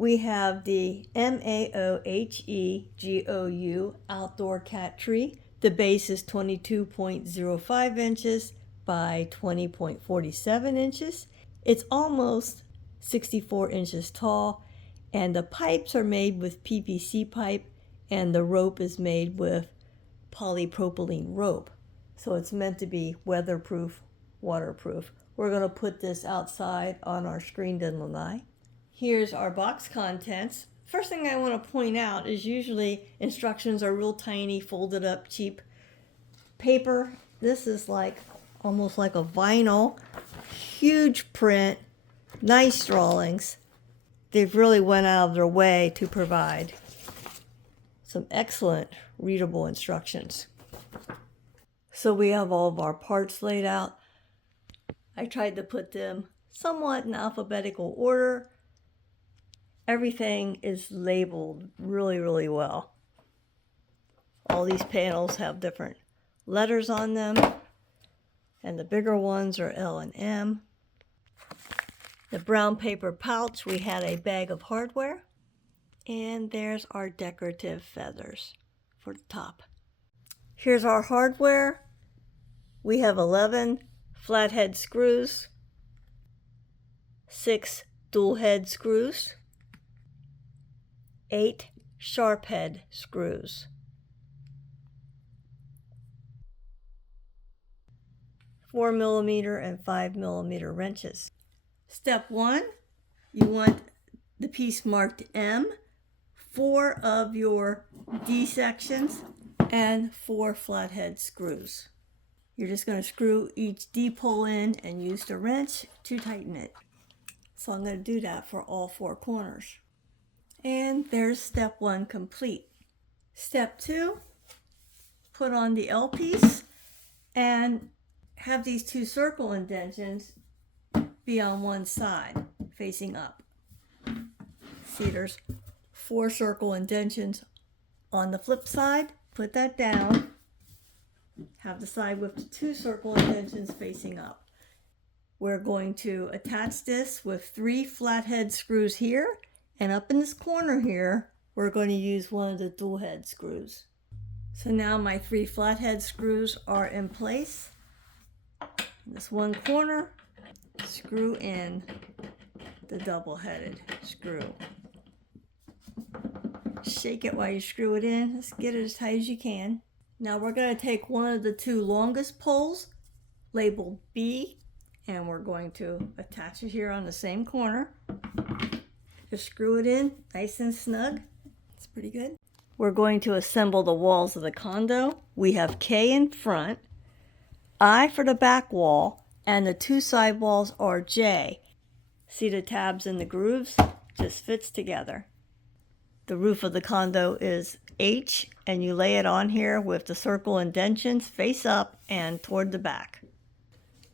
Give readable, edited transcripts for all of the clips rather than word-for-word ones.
We have the Maohegou outdoor cat tree. The base is 22.05 inches by 20.47 inches. It's almost 64 inches tall, and the pipes are made with PVC pipe, and the rope is made with polypropylene rope. So it's meant to be weatherproof, waterproof. We're going to put this outside on our screened in lanai. Here's our box contents. First thing I want to point out is usually instructions are real tiny, folded up, cheap paper. This is like almost like a vinyl, huge print, nice drawings. They've really went out of their way to provide some excellent readable instructions. So we have all of our parts laid out. I tried to put them somewhat in alphabetical order. Everything is labeled really, really well. All these panels have different letters on them, and the bigger ones are L and M. The brown paper pouch, we had a bag of hardware, and there's our decorative feathers for the top. Here's our hardware. We have 11 flathead screws, 6 dual head screws, 8 sharp head screws, 4mm and 5mm wrenches. Step 1, you want the piece marked M, 4 of your D sections, and 4 flathead screws. You're just going to screw each D pole in and use the wrench to tighten it. So I'm going to do that for all 4 corners. And there's step 1 complete. Step 2, put on the L piece and have these 2 circle indentions be on one side, facing up. See, there's 4 circle indentions on the flip side. Put that down. Have the side with the 2 circle indentions facing up. We're going to attach this with 3 flathead screws here, and up in this corner here, we're going to use one of the dual head screws. So now my 3 flathead screws are in place. In this one corner, screw in the double-headed screw. Shake it while you screw it in. Just get it as tight as you can. Now we're going to take one of the 2 longest poles, labeled B, and we're going to attach it here on the same corner. Just screw it in nice and snug. It's pretty good. We're going to assemble the walls of the condo. We have K in front, I for the back wall, and the 2 side walls are J. See the tabs and the grooves? Just fits together. The roof of the condo is H, and you lay it on here with the circle indentions face up and toward the back.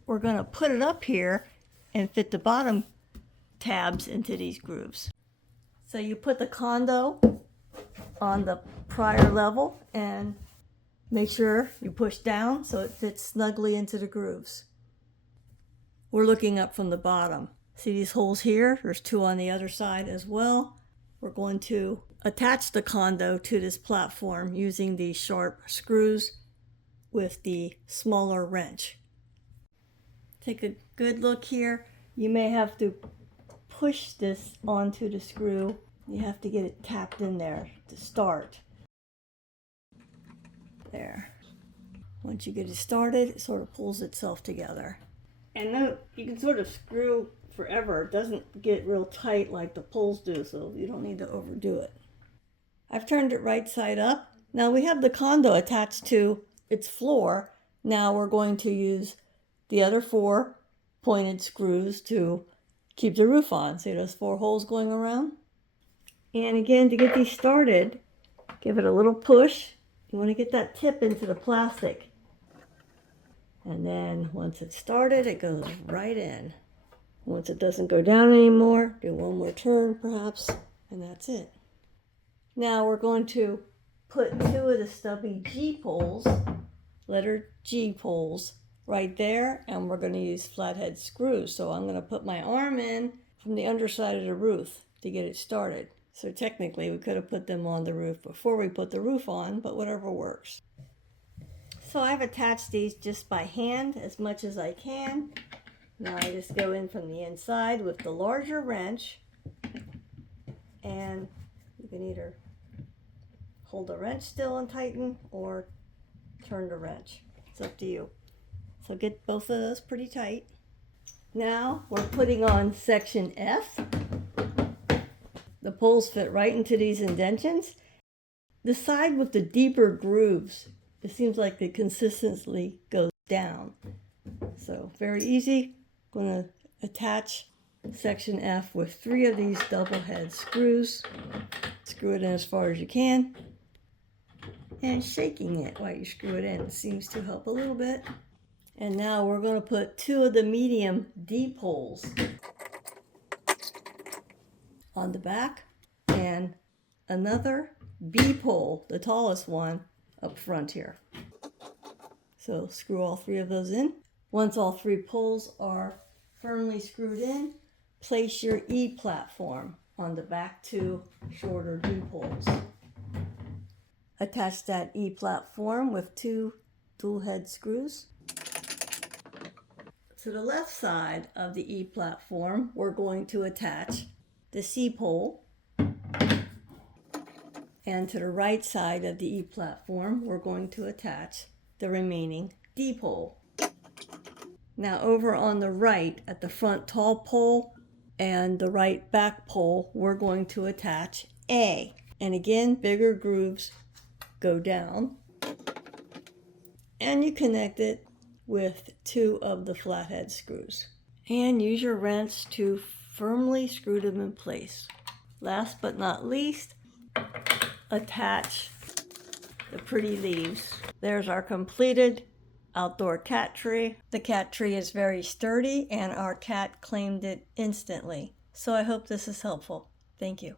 We're going to put it up here and fit the bottom tabs into these grooves. So you put the condo on the prior level and make sure you push down so it fits snugly into the grooves. We're looking up from the bottom. See these holes here? There's 2 on the other side as well. We're going to attach the condo to this platform using these sharp screws with the smaller wrench. Take a good look here. You may have to push this onto the screw. You have to get it tapped in there to start. There. Once you get it started, it sort of pulls itself together. And then you can sort of screw forever. It doesn't get real tight like the poles do, so you don't need to overdo it. I've turned it right side up. Now we have the condo attached to its floor. Now we're going to use the other 4 pointed screws to keep the roof on. See those 4 holes going around? And again, to get these started, give it a little push. You want to get that tip into the plastic. And then once it's started, it goes right in. Once it doesn't go down anymore, do one more turn perhaps, and that's it. Now we're going to put 2 of the stubby G poles, letter G poles, right there, and we're going to use flathead screws. So I'm going to put my arm in from the underside of the roof to get it started. So technically we could have put them on the roof before we put the roof on, but whatever works. So I've attached these just by hand as much as I can. Now I just go in from the inside with the larger wrench, and you can either hold the wrench still and tighten or turn the wrench. It's up to you. So get both of those pretty tight. Now we're putting on section F. The poles fit right into these indentions. The side with the deeper grooves, it seems like it consistently goes down. So very easy. I'm going to attach section F with 3 of these double head screws. Screw it in as far as you can. And shaking it while you screw it in seems to help a little bit. And now we're going to put 2 of the medium D poles on the back and another B pole, the tallest one, up front here. So screw all 3 of those in. Once all 3 poles are firmly screwed in, place your E platform on the back 2 shorter D poles. Attach that E platform with 2 dual head screws. To the left side of the E platform, we're going to attach the C pole. And to the right side of the E platform, we're going to attach the remaining D pole. Now over on the right, at the front tall pole and the right back pole, we're going to attach A. And again, bigger grooves go down. And you connect it with 2 of the flathead screws. And use your wrench to firmly screw them in place. Last but not least, attach the pretty leaves. There's our completed outdoor cat tree. The cat tree is very sturdy and our cat claimed it instantly. So I hope this is helpful. Thank you.